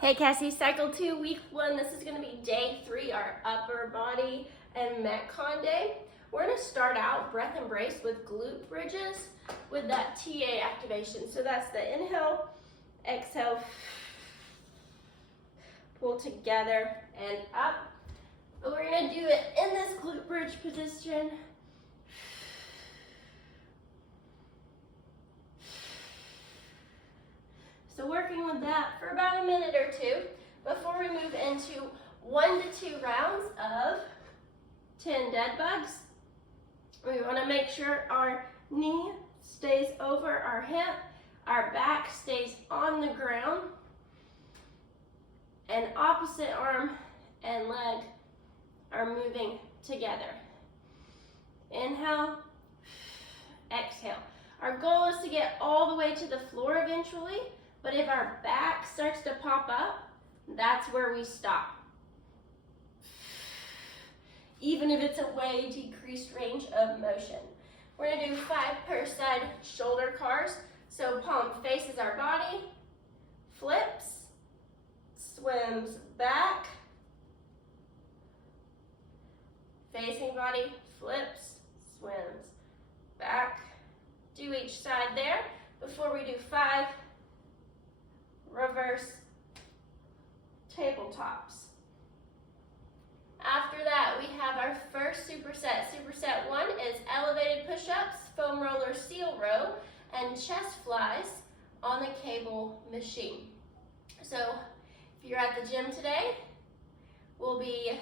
Hey Cassie, cycle 2, week 1. This is going to be day 3, our upper body and Metcon day. We're going to start out breath embrace with glute bridges with that TA activation. So that's the inhale, exhale, pull together and up. But we're going to do it in this glute bridge position. So working with that for about a minute or two before we move into 1 to 2 rounds of 10 dead bugs. We want to make sure our knee stays over our hip, our back stays on the ground, and opposite arm and leg are moving together. Inhale, exhale. Our goal is to get all the way to the floor eventually, but if our back starts to pop up, that's where we stop. Even if it's a way decreased range of motion. We're gonna do 5 per side shoulder cars. So palm faces our body, flips, swims back, facing body, flips, swims back. Do each side there before we do 5 reverse tabletops. After that, we have our first superset. Superset 1 is elevated push-ups, foam roller seal row, and chest flies on the cable machine. So if you're at the gym today, we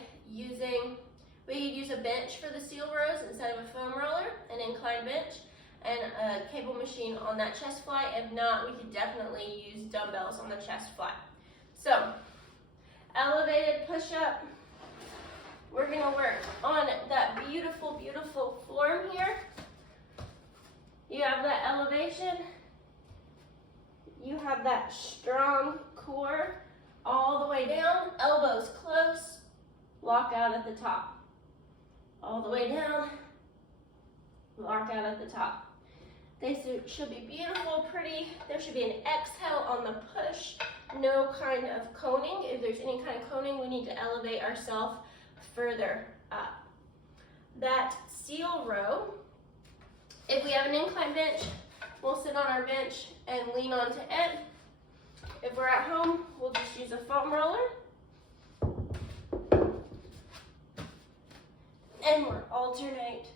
could use a bench for the seal rows instead of a foam roller, an incline bench, and a cable machine on that chest fly. If not, we could definitely use dumbbells on the chest fly. So, elevated push-up. We're gonna work on that beautiful, beautiful form here. You have that elevation. You have that strong core all the way down, elbows close, lock out at the top. All the way down, lock out at the top. They should be beautiful, pretty. There should be an exhale on the push, no kind of coning. If there's any kind of coning, we need to elevate ourselves further up. That seal row, if we have an incline bench, we'll sit on our bench and lean onto it. If we're at home, we'll just use a foam roller. And we'll alternate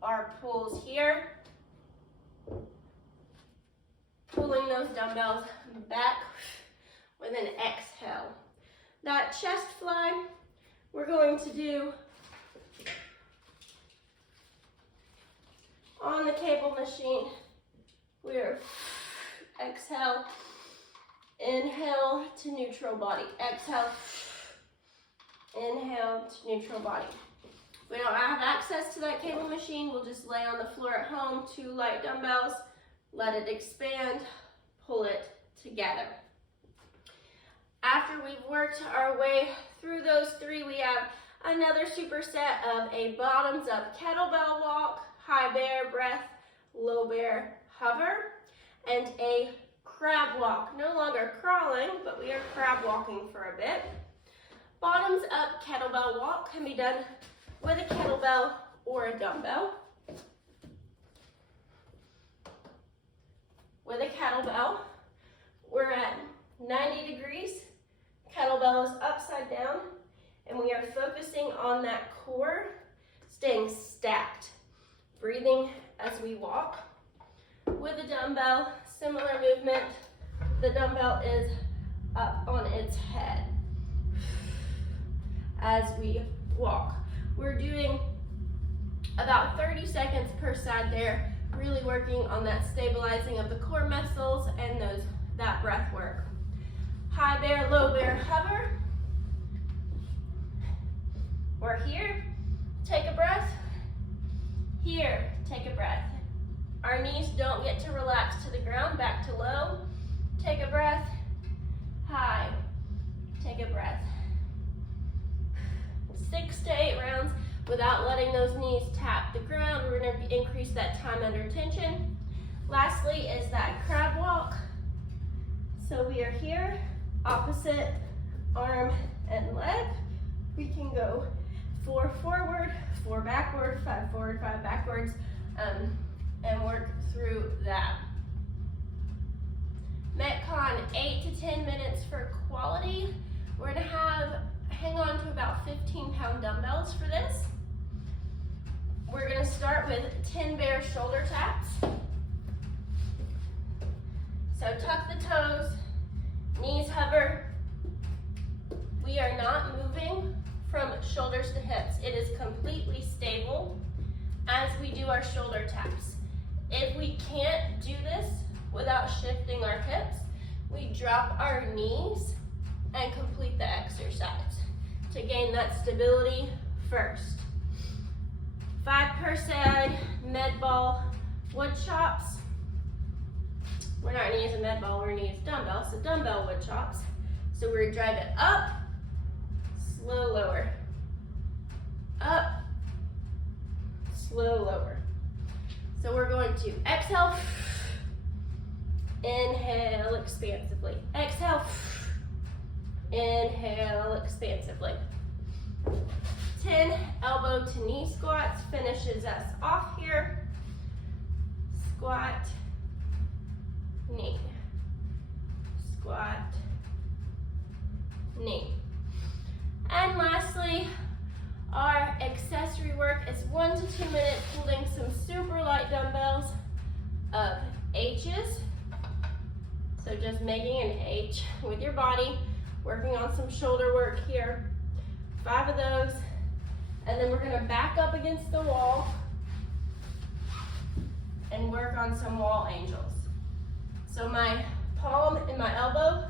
our pulls here, pulling those dumbbells back with an exhale. That chest fly, we're going to do on the cable machine. We're exhale, inhale to neutral body, exhale, inhale to neutral body. If we don't have access to that cable machine, we'll just lay on the floor at home, 2 light dumbbells, let it expand, pull it together. After we've worked our way through those 3, we have another superset of a bottoms up kettlebell walk, high bear breath, low bear hover, and a crab walk. No longer crawling, but we are crab walking for a bit. Bottoms up kettlebell walk can be done with a kettlebell or a dumbbell. With a kettlebell, we're at 90 degrees. Kettlebell is upside down, and we are focusing on that core, staying stacked, breathing as we walk. With a dumbbell, similar movement. The dumbbell is up on its head as we walk. We're doing about 30 seconds per side there, really working on that stabilizing of the core muscles and that breath work. High bear, low bear, hover. We're here, take a breath. Here, take a breath. Our knees don't get to relax to the ground, back to low. Take a breath, high, take a breath. 6 to 8 rounds without letting those knees tap the ground. We're going to increase that time under tension. Lastly is that crab walk. So we are here, opposite arm and leg. We can go 4 forward, 4 backward, 5 forward, 5 backwards, and work through that. Metcon, 8 to 10 minutes for quality. We're gonna hang on to about 15-pound dumbbells for this. We're gonna start with 10 bear shoulder taps. So tuck the toes, knees hover. We are not moving from shoulders to hips. It is completely stable as we do our shoulder taps. If we can't do this without shifting our hips, we drop our knees and complete the exercise to gain that stability first. 5 per side, med ball, wood chops. We're not gonna use a med ball, we're gonna use dumbbells, so dumbbell wood chops. So we're gonna drive it up, slow lower. Up, slow lower. So we're going to exhale, inhale expansively. Exhale, inhale expansively. 10 elbow to knee squats finishes us off here. Squat, knee, squat, knee. And lastly, our accessory work is 1 to 2 minutes holding some super light dumbbells of H's. So just making an H with your body, working on some shoulder work here. 5 of those, and then we're gonna back up against the wall and work on some wall angels. So my palm and my elbow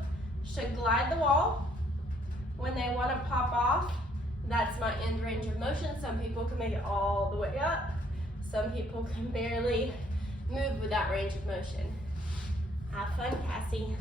should glide the wall. When they wanna pop off, that's my end range of motion. Some people can make it all the way up. Some people can barely move with that range of motion. Have fun, Cassie.